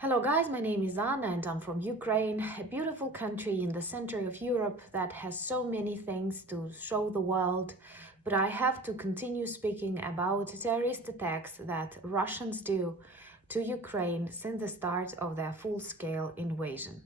Hello guys, my name is Anna and I'm from Ukraine, a beautiful country in the center of Europe that has so many things to show the world. But I have to continue speaking about terrorist attacks that Russians do to Ukraine since the start of their full-scale invasion.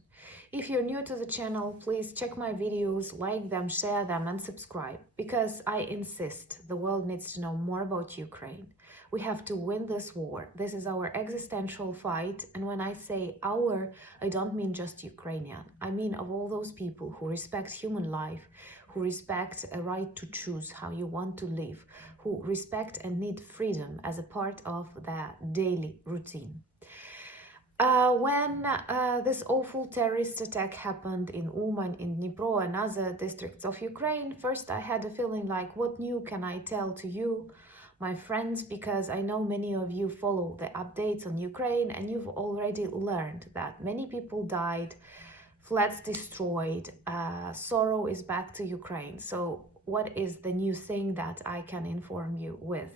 If you're new to the channel, please check my videos, like them, share them and subscribe, because I insist the world needs to know more about Ukraine. We have to win this war. This is our existential fight. And when I say our, I don't mean just Ukrainian. I mean of all those people who respect human life, who respect a right to choose how you want to live, who respect and need freedom as a part of their daily routine. When this awful terrorist attack happened in Uman, in Dnipro and other districts of Ukraine, first I had a feeling like, what new can I tell to you, my friends, because I know many of you follow the updates on Ukraine and you've already learned that many people died, flats destroyed, sorrow is back to Ukraine. So what is the new thing that I can inform you with?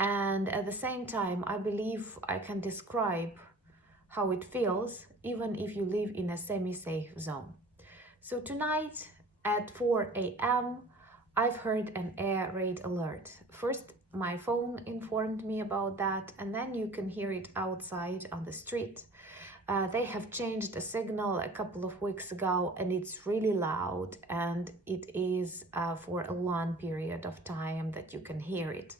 And at the same time, I believe I can describe how it feels, even if you live in a semi-safe zone. So tonight at 4 a.m., I've heard an air raid alert. First, my phone informed me about that, and then you can hear it outside on the street. They have changed the signal a couple of weeks ago, and it's really loud, and it is for a long period of time that you can hear it.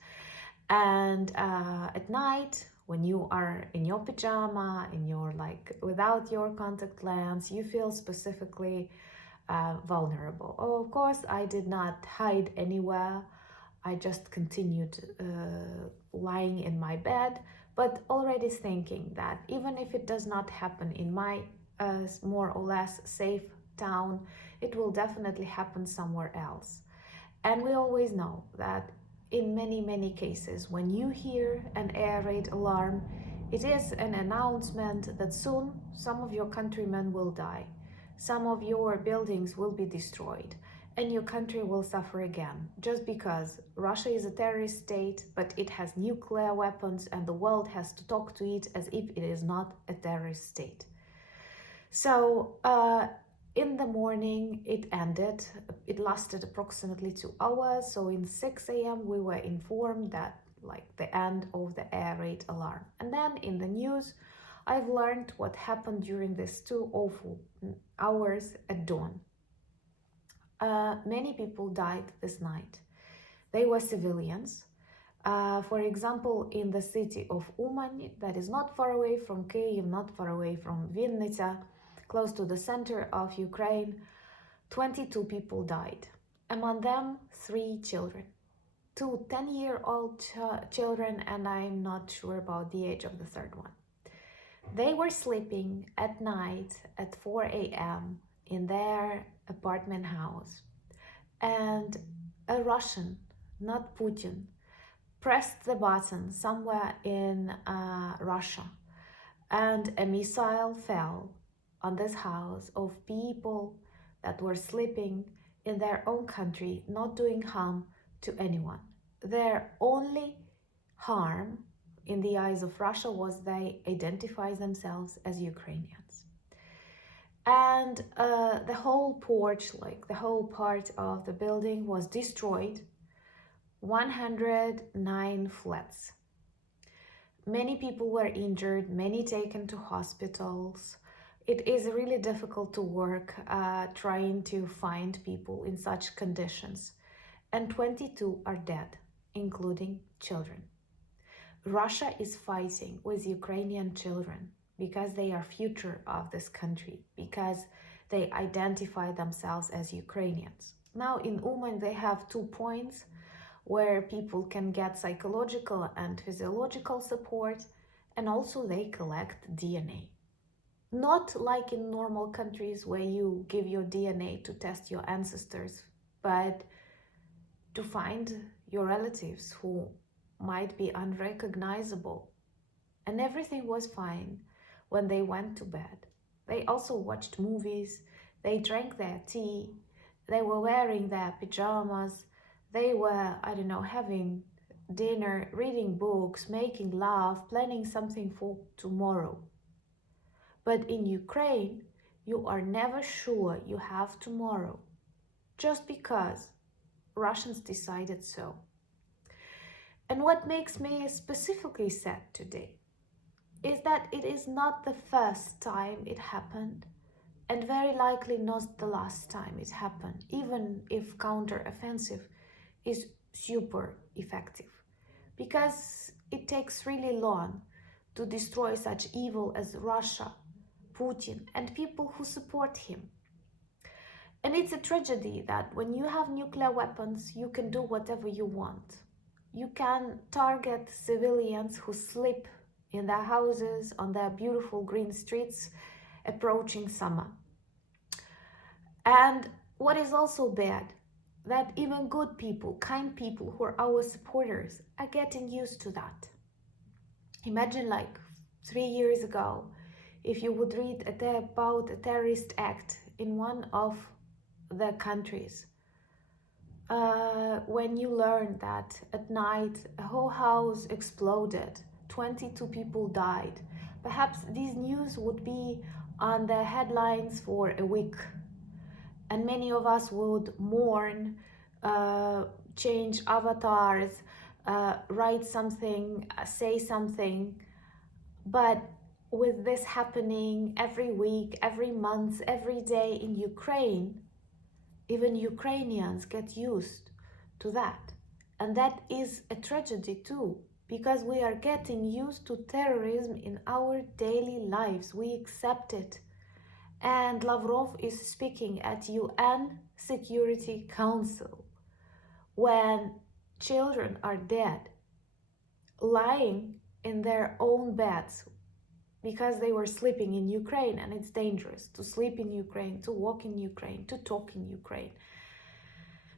And at night, when you are in your pajama, in your without your contact lens, you feel specifically vulnerable. Oh, of course, I did not hide anywhere. I just continued lying in my bed, but already thinking that even if it does not happen in my more or less safe town, it will definitely happen somewhere else. And we always know that in many cases, when you hear an air raid alarm, it is an announcement that soon some of your countrymen will die, some of your buildings will be destroyed, and your country will suffer again, just because Russia is a terrorist state, but it has nuclear weapons and the world has to talk to it as if it is not a terrorist state. So in the morning, it ended. It lasted approximately 2 hours. So in 6 a.m., we were informed that the end of the air raid alarm. And then in the news, I've learned what happened during these 2 awful hours at dawn. Many people died this night. They were civilians. For example, in the city of Uman, that is not far away from Kyiv, not far away from Vinnytsia, close to the center of Ukraine, 22 people died. Among them, 3 children. 2 10-year-old children, and I'm not sure about the age of the third one. They were sleeping at night at 4 a.m. in their apartment house. And a Russian, not Putin, pressed the button somewhere in Russia, and a missile fell on this house of people that were sleeping in their own country, not doing harm to anyone. Their only harm in the eyes of Russia was they identify themselves as Ukrainians. And the whole porch, the whole part of the building was destroyed. 109 flats. Many people were injured, many taken to hospitals. It is really difficult to work trying to find people in such conditions. And 22 are dead, including children. Russia is fighting with Ukrainian children because they are future of this country, because they identify themselves as Ukrainians. Now in Uman they have 2 points where people can get psychological and physiological support, and also they collect DNA. Not like in normal countries where you give your DNA to test your ancestors, but to find your relatives who might be unrecognizable. And everything was fine when they went to bed. They also watched movies, they drank their tea, they were wearing their pajamas, they were, I don't know, having dinner, reading books, making love, planning something for tomorrow. But in Ukraine, you are never sure you have tomorrow, just because Russians decided so. And what makes me specifically sad today is that it is not the first time it happened, and very likely not the last time it happened, even if counter-offensive is super effective. Because it takes really long to destroy such evil as Russia, Putin, and people who support him. And it's a tragedy that when you have nuclear weapons, you can do whatever you want. You can target civilians who sleep in their houses on their beautiful green streets approaching summer. And what is also bad, that even good people, kind people who are our supporters are getting used to that. Imagine like 3 years ago, if you would read about a terrorist act in one of the countries, when you learn that at night a whole house exploded, 22 people died, perhaps these news would be on the headlines for a week, and many of us would mourn, change avatars, write something, say something. But with this happening every week, every month, every day in Ukraine, even Ukrainians get used to that. And that is a tragedy too, because we are getting used to terrorism in our daily lives. We accept it. And Lavrov is speaking at UN Security Council when children are dead, lying in their own beds because they were sleeping in Ukraine, and it's dangerous to sleep in Ukraine, to walk in Ukraine, to talk in Ukraine.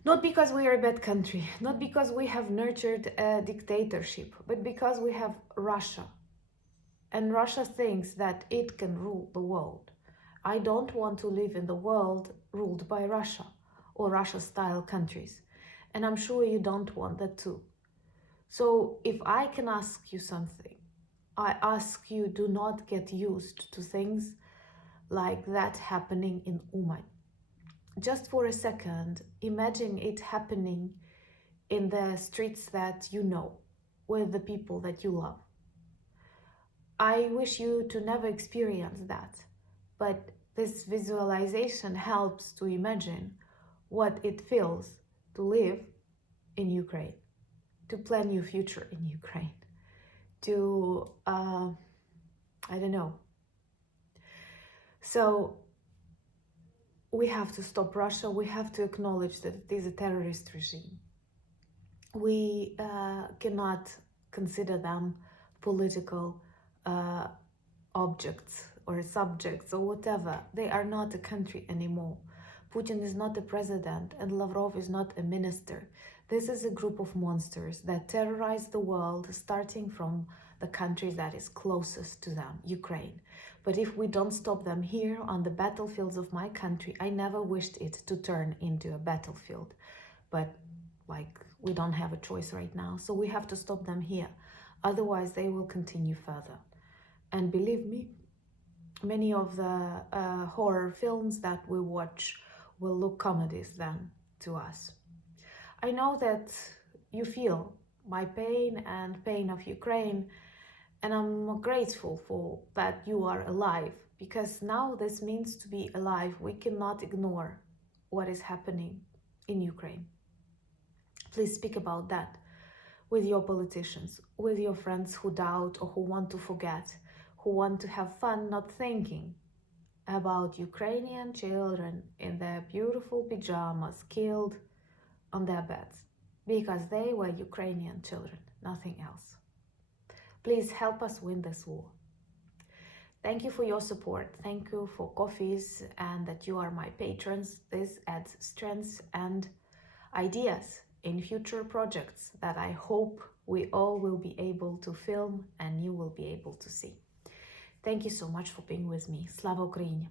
Not because we are a bad country, not because we have nurtured a dictatorship, but because we have Russia. And Russia thinks that it can rule the world. I don't want to live in the world ruled by Russia or Russia-style countries. And I'm sure you don't want that too. So if I can ask you something, I ask you, do not get used to things like that happening in Uman. Just for a second, imagine it happening in the streets that you know, with the people that you love. I wish you to never experience that, but this visualization helps to imagine what it feels to live in Ukraine, to plan your future in Ukraine, to, I don't know. So we have to stop Russia. We have to acknowledge that it is a terrorist regime. We cannot consider them political objects or subjects or whatever. They are not a country anymore. Putin is not a president and Lavrov is not a minister. This is a group of monsters that terrorize the world, starting from the country that is closest to them, Ukraine. But if we don't stop them here on the battlefields of my country, I never wished it to turn into a battlefield. But like, we don't have a choice right now, so we have to stop them here. Otherwise, they will continue further. And believe me, many of the horror films that we watch will look comedies then to us. I know that you feel my pain and pain of Ukraine, and I'm grateful for that you are alive, because now this means to be alive. We cannot ignore what is happening in Ukraine. Please speak about that with your politicians, with your friends who doubt or who want to forget, who want to have fun not thinking about Ukrainian children in their beautiful pajamas killed on their beds because they were Ukrainian children, nothing else. Please help us win this war. Thank you for your support. Thank you for coffees and that you are my patrons. This adds strength and ideas in future projects that I hope we all will be able to film and you will be able to see. Thank you so much for being with me. Slava Ukraini!